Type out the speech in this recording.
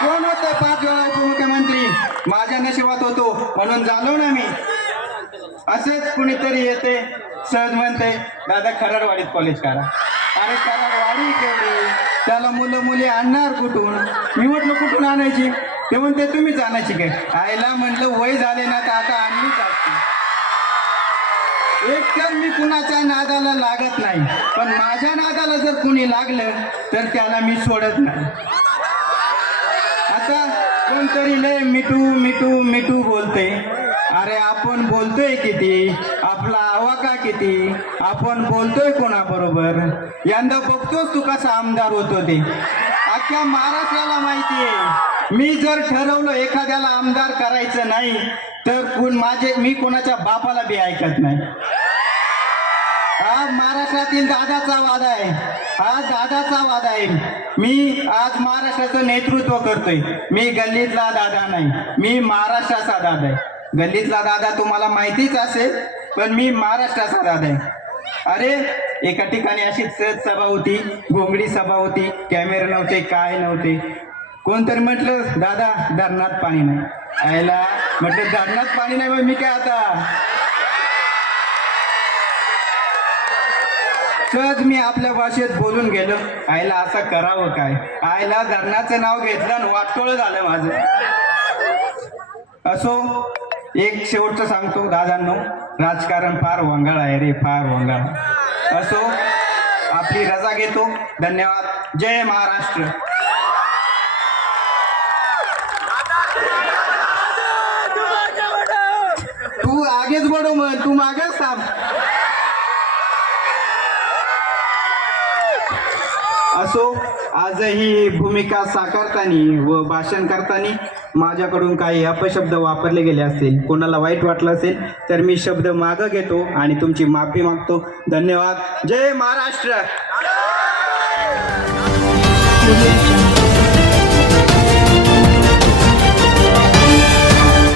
कोण होते 5 वेळा उपमुख्यमंत्री? माझ्या नशिबात होतो म्हणून झालो ना मी. असेच कुणीतरी येते सहज म्हणते दादा खराडवाडीत कॉलेज करा. अरे खराडवाडी केवढी, त्याला मुलं मुली आणणार कुठून? मी म्हटलं कुठून आणायची? ते म्हणते तुम्हीच आणायची काय? आईला म्हटलं वय झाले ना तर आता आणलीच असते. एक तर मी कुणाच्या नादाला लागत नाही, पण माझ्या नादाला जर कुणी लागलं तर त्याला मी सोडत नाही. आता कोणतरी लय मिठू मिठू मिठू बोलते. अरे आपण बोलतोय किती, आपला आवाका किती, आपण बोलतोय कोणाबरोबर? यंदा बघतोस तू कसा आमदार होतो ते. अख्ख्या महाराष्ट्राला माहिती आहे, मी जर ठरवलं एखाद्याला आमदार करायचं नाही तर मी कोणाच्या बापाला बी ऐकत नाही. हा महाराष्ट्रातील दादाचा वादा आहे, हा दादाचा वादा आहे. मी आज महाराष्ट्राचं नेतृत्व करतोय. मी गल्लीतला दादा नाही, मी महाराष्ट्राचा दादा आहे. गल्लीतला दादा तुम्हाला माहितीच असेल, पण मी महाराष्ट्राचा दादा आहे. अरे एका ठिकाणी अशी सहज सभा होती, घोंगडी सभा होती, कॅमेरे नव्हते, काय नव्हते. कोणतरी म्हटलं दादा धरणात पाणी नाही. आयला म्हटलं धरणात पाणी नाही मग मी काय आता? सहज मी आपल्या भाषेत बोलून गेलो. आईला असं करावं काय? आईला धरणाचं नाव घेतलं आणि वाटोळं झालं माझं. असो, एक शेवटचं सांगतो दादांनो, राजकारण फार वंगाळ आहे रे, फार वंगाळ. असो, आपली रजा घेतो. धन्यवाद. जय महाराष्ट्र. तू आगेच बडो म्हण, तू मागेच थांब. असो, आजही भूमिका साकारताना व भाषण करताना माझ्याकडून काही अपशब्द वापरले गेले असतील, कोणाला वाईट वाटलं असेल तर मी शब्द मागं घेतो आणि तुमची माफी मागतो. धन्यवाद. जय महाराष्ट्र.